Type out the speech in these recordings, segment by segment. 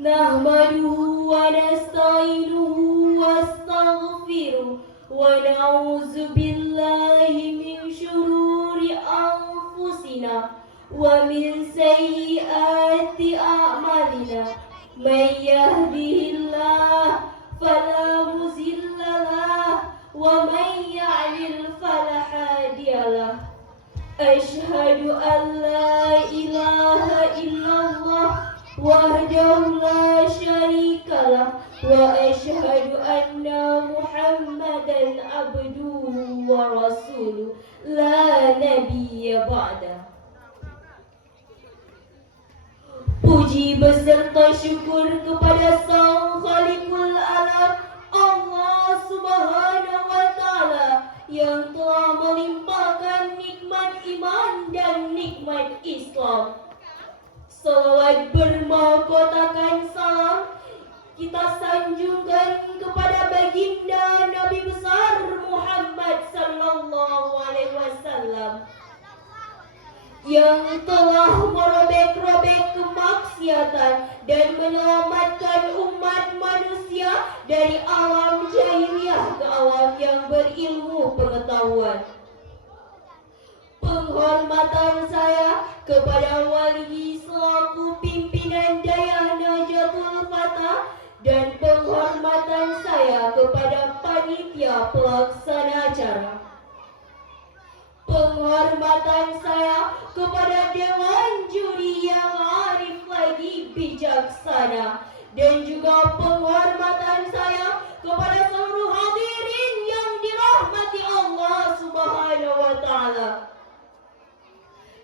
نحمده ونستعينه ونستغفره ونعوذ بالله من شرور أنفسنا ومن سيئات أعمالنا من يهده الله فلا مضل له ومن يضلل فلا هادي له أشهد أن لا إله إلا الله وحده لا شريك له وأشهد أن محمدا عبده ورسوله لا نبي بعده. Puji beserta syukur kepada Sang Khaliqul Alam Allah Subhanahu wa Ta'ala yang telah melimpahkan nikmat iman dan nikmat Islam. Salawat bermahkotakan salam kita sanjungkan kepada baginda Nabi besar Muhammad sallallahu alaihi wasallam yang telah merobek-robek kemaksiatan dan menyelamatkan umat manusia dari alam jahiliyah ke alam yang berilmu pengetahuan. Penghormatan saya kepada wali selaku pimpinan Dayah Nahdlatul Fatah dan penghormatan saya kepada panitia pelaksana acara. Penghormatan saya kepada dewan juri yang arif lagi bijaksana dan juga penghormatan saya kepada seluruh hadirin yang dirahmati Allah Subhanahu wa Ta'ala.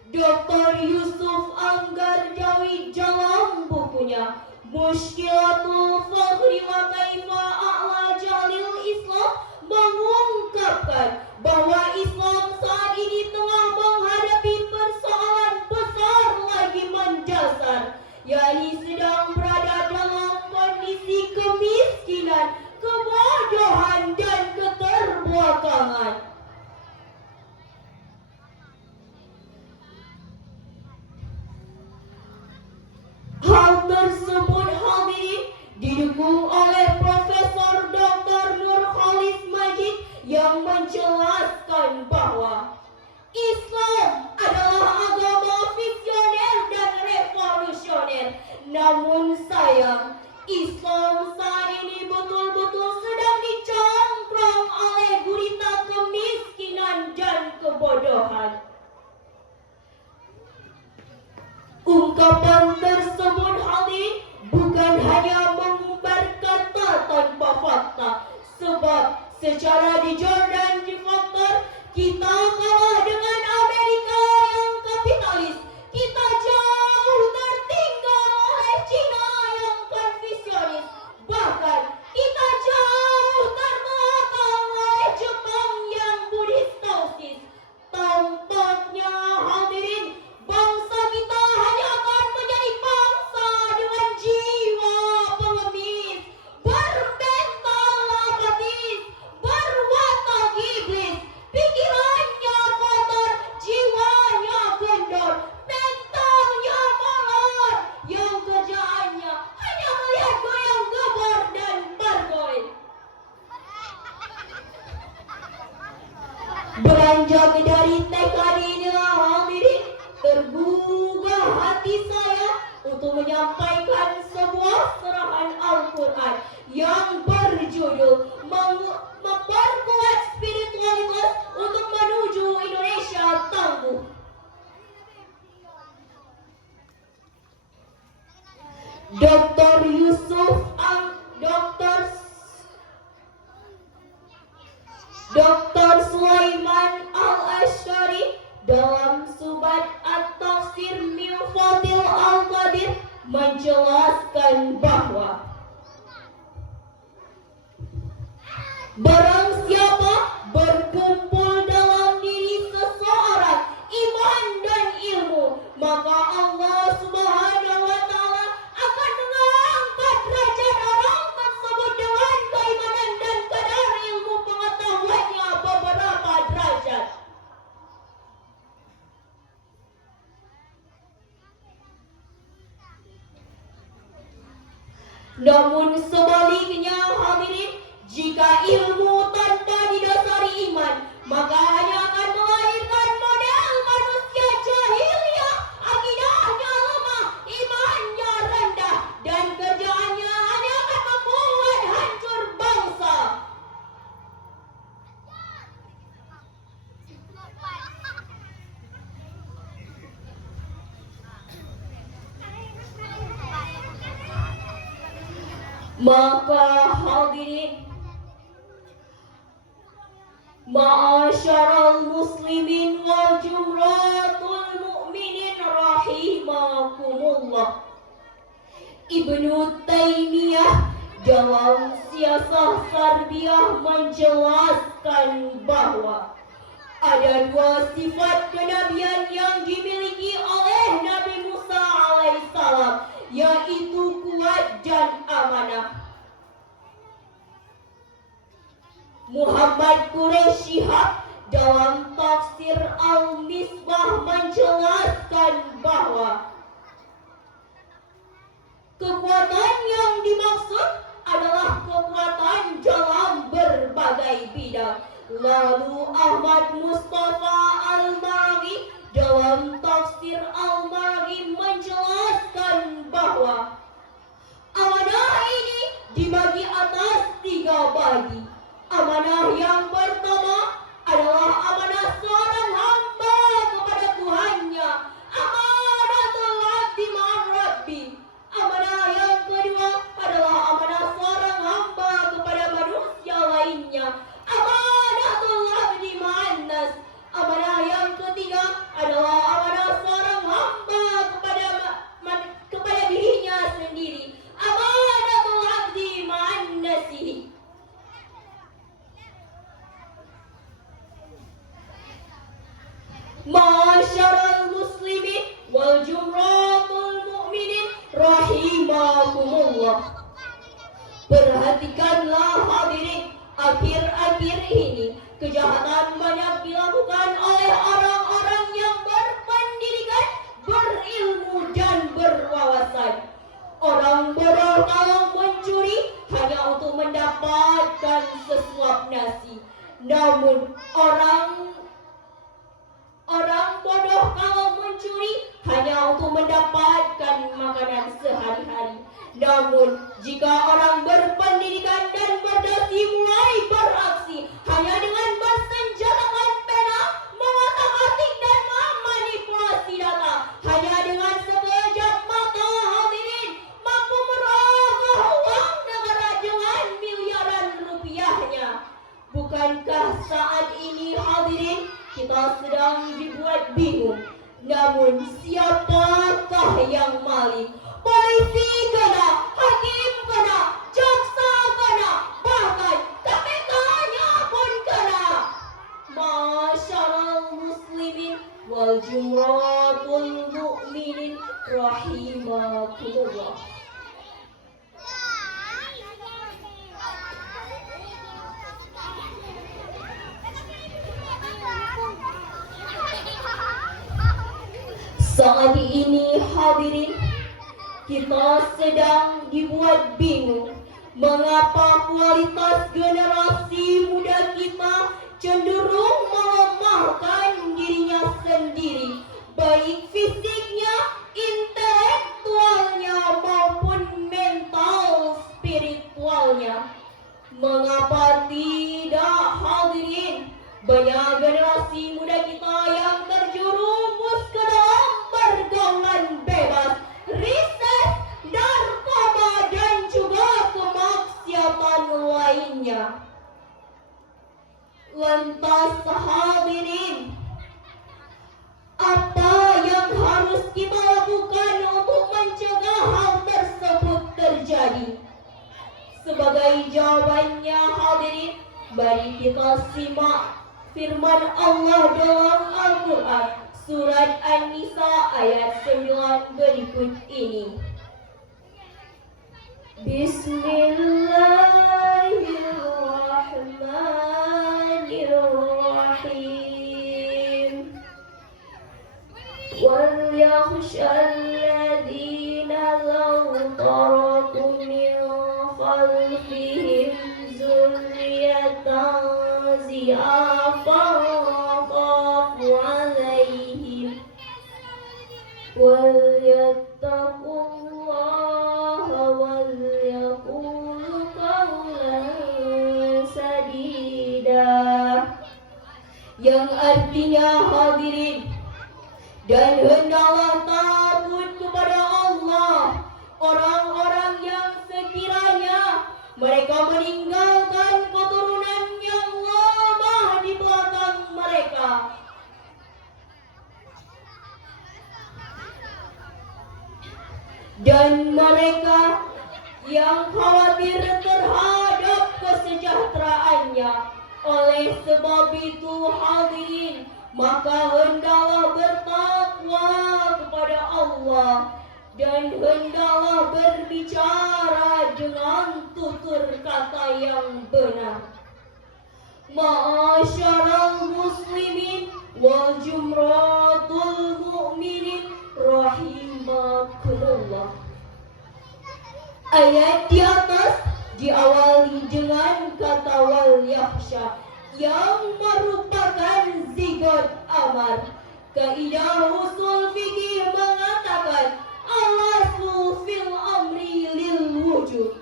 Dr. Yusuf Anggar Jawi dalam bukunya Mushkilatul Fakhri wa Kaifa A'la Jalil Islam mengungkapkan bahwa Islam saat ini tengah menghadapi persoalan besar lagi mendasar, yakni sedang berada dalam kondisi kemiskinan, kebodohan dan keterbelakangan. Hal tersebut hadirin didukung oleh Profesor Dr. Nurholis Majid yang menjelaskan bahwa Islam adalah agama visioner dan revolusioner. Namun sayang, Islam saat ini betul-betul sedang dicongkrong oleh gurita kemiskinan dan kebodohan. Ungkapan tersebut hadirin bukan hanya mengumbar kata tanpa fakta, sebab secara di Jordan di faktor kita kalah dengan Amerika yang kapitalis. Kita jauh tertinggal oleh Cina yang konfusionis. Bahkan kita jauh terbelakang oleh Jepang yang Buddhistosis. Tampaknya hadirin, bangsa kita hanya akan menjadi bangsa dengan jiwa pengemis, bermental apatis, berwatak iblis, pikirannya kotor, jiwanya kendor, mentalnya molor, yang kerjaannya hanya melihat goyang gebar dan bargoy. Beranjak dari tekad inilah hadirin, tergugah hati saya untuk menyampaikan sebuah serahan Al-Quran yang berjudul Memperkuat Spiritualitas untuk Menuju Indonesia Tangguh. Dr. Sulaiman Al-Ashari dalam Subat At-Tafsir min Fathil Al-Qadir menjelaskan bahwa barang siapa berkumpul dalam diri seseorang iman dan ilmu, maka Allah Subhanahu wa Ta'ala akan mengangkat derajat orang tersebut dengan keimanan dan kadar ilmu pengetahuannya beberapa derajat. Namun sebaliknya hadirin, jika ilmu tanpa didasari iman, maka hanya akan melahirkan model manusia jahiliyah, akidahnya lemah, imannya rendah, dan kerjaannya hanya akan membuat hancur bangsa. Maka hadirin, ma'asyaral muslimin wal jumratul mu'minin rahimakumullah, Ibnu Taimiyah dalam Siyasah Tarbiyah menjelaskan bahwa ada dua sifat kenabian yang dimiliki oleh Nabi Musa alaihissalam, yaitu kuat dan amanah. Muhammad Quraisy Shihab dalam tafsir Al-Misbah menjelaskan bahwa kekuatan yang dimaksud adalah kekuatan dalam berbagai bidang. Lalu Ahmad Mustafa Al-Maghi dalam tafsir Al-Maghi menjelaskan bahwa amanah ini dibagi atas 3 bagi. Amanah yang pertama adalah amanah seorang hamba kepada Tuhannya, amanatul abdi ma'ar rabbi. Amanah yang kedua adalah amanah seorang hamba kepada manusia lainnya, amanatul abdi ma'an nas. Amanah yang ketiga adalah amanah seorang hamba kepada dirinya sendiri, amanatul abdi ma'an nasihi. Ma'asyaral muslimin wal jumratul mu'minin rahimakumullah. Perhatikanlah hadirin, akhir-akhir ini kejahatan banyak dilakukan oleh orang-orang yang berpendidikan, berilmu dan berwawasan. Orang bodoh kalau mencuri hanya untuk mendapatkan sesuap nasi. Namun orang bodoh kalau mencuri hanya untuk mendapatkan makanan sehari-hari. Namun jika orang berpendidikan dan berdasi mulai beraksi hanya dengan bersenjatakan pena, mengotak-atik dan memanipulasi data, hanya dengan sekejap mata hadirin mampu merogoh uang negara dengan miliaran rupiahnya. Bukankah saat ini hadirin kita sedang dibuat bingung? Namun siapakah yang maling? Polisi kena, hakim kena, jaksa kena, bahkan KPK-nya pun kena. Ma'asyaral muslimin wal jumratul mu'minin rahimakumullah. Saat ini hadirin, kita sedang dibuat bingung mengapa kualitas generasi muda kita cenderung melemahkan dirinya sendiri, baik fisiknya, intelektualnya maupun mental spiritualnya. Mengapa tidak hadirin, banyak generasi muda kita yang terjerumus ke dalam pergaulan bebas, riset, narkoba dan juga kemaksiatan lainnya. Lantas hadirin, apa yang harus kita lakukan untuk mencegah hal tersebut terjadi? Sebagai jawabannya hadirin, mari kita simak firman Allah dalam Al-Quran Surat An-Nisa ayat 9 berikut ini. Bismillahirrahmanirrahim. وَلْيَخْشَ الَّذِينَ لَوْ تَرَكُوا مِنْ خلفهم ذرية ضعافا خافوا عليهم وليتقوا الله وليقولوا قولا sadida, yang artinya hadirin, dan hendaklah takut kepada Allah orang-orang yang sekiranya mereka meninggalkan keturunan yang lemah di belakang mereka, dan mereka yang khawatir terhadap kesejahteraannya. Oleh sebab itu hadirin, maka hendaklah bertakwa kepada Allah dan hendaklah berbicara dengan tutur kata yang benar. Ma'asyaral muslimin wal jumratul mu'minin rahimakumullah. Ayat di atas diawali dengan kata wal yakhsha yang merupakan zigot amar. Kaidah usul fikih mengatakan al-aslu fil amri lil wujud,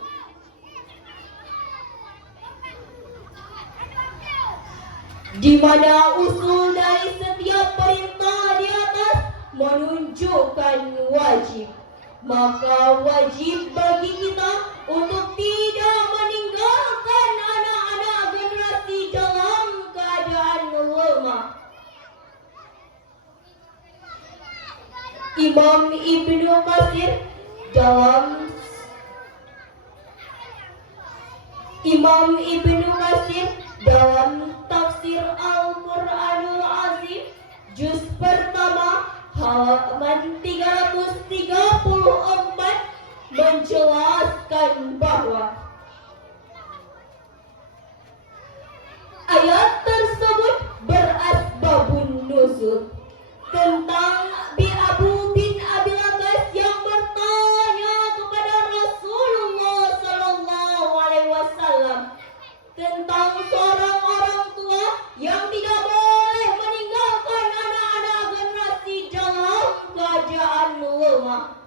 di mana usul dari setiap perintah di atas menunjukkan wajib. Maka wajib bagi kita untuk tidak meninggalkan anak-anak generasi dalam keadaan lemah. Imam Ibnu Katsir dalam tafsir Al-Qur'anul Azim juz pertama halaman 334 menjelaskan bahwa ayat tersebut berasbabun nuzul tentang Abu bin Abil Agas yang bertanya kepada Rasulullah Sallallahu Alaihi Wasallam tentang seorang orang tua yang tidak boleh meninggalkan anak-anak generasi dalam keadaan lemah.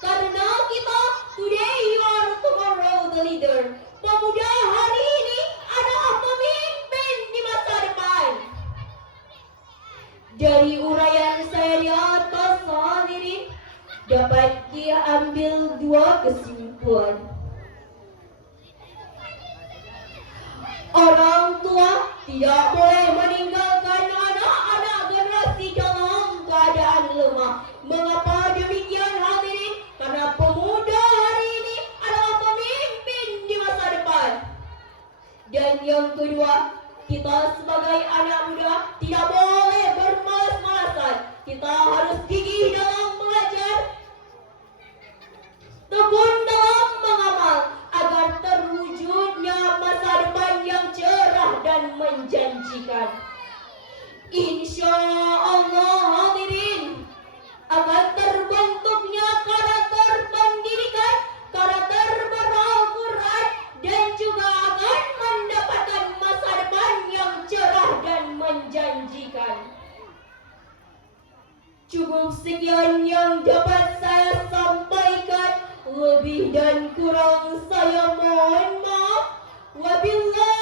Karena kita today you are tomorrow the leader. Pemuda hari ini adalah pemimpin di masa depan. Dari uraian saya di atas hadirin dapat diambil dua kesimpulan. Orang tua tidak boleh meninggalkan anak-anak generasi dalam keadaan lemah. Mengapa demikian hadirin? Karena pemuda hari ini adalah pemimpin di masa depan. Dan yang kedua, kita sebagai anak muda tidak boleh bermalas-malasan. Kita harus gigih dalam belajar, tekun dalam mengamal, agar terwujudnya masa depan yang cerah dan menjanjikan. Insya Allah hadirin, akan terbentuknya karakter pendidikan, karakter Al-Quran, dan juga akan mendapatkan masa depan yang cerah dan menjanjikan. Cukup sekian yang dapat saya sampaikan. Lebih dan kurang saya mohon maaf. Wabillahi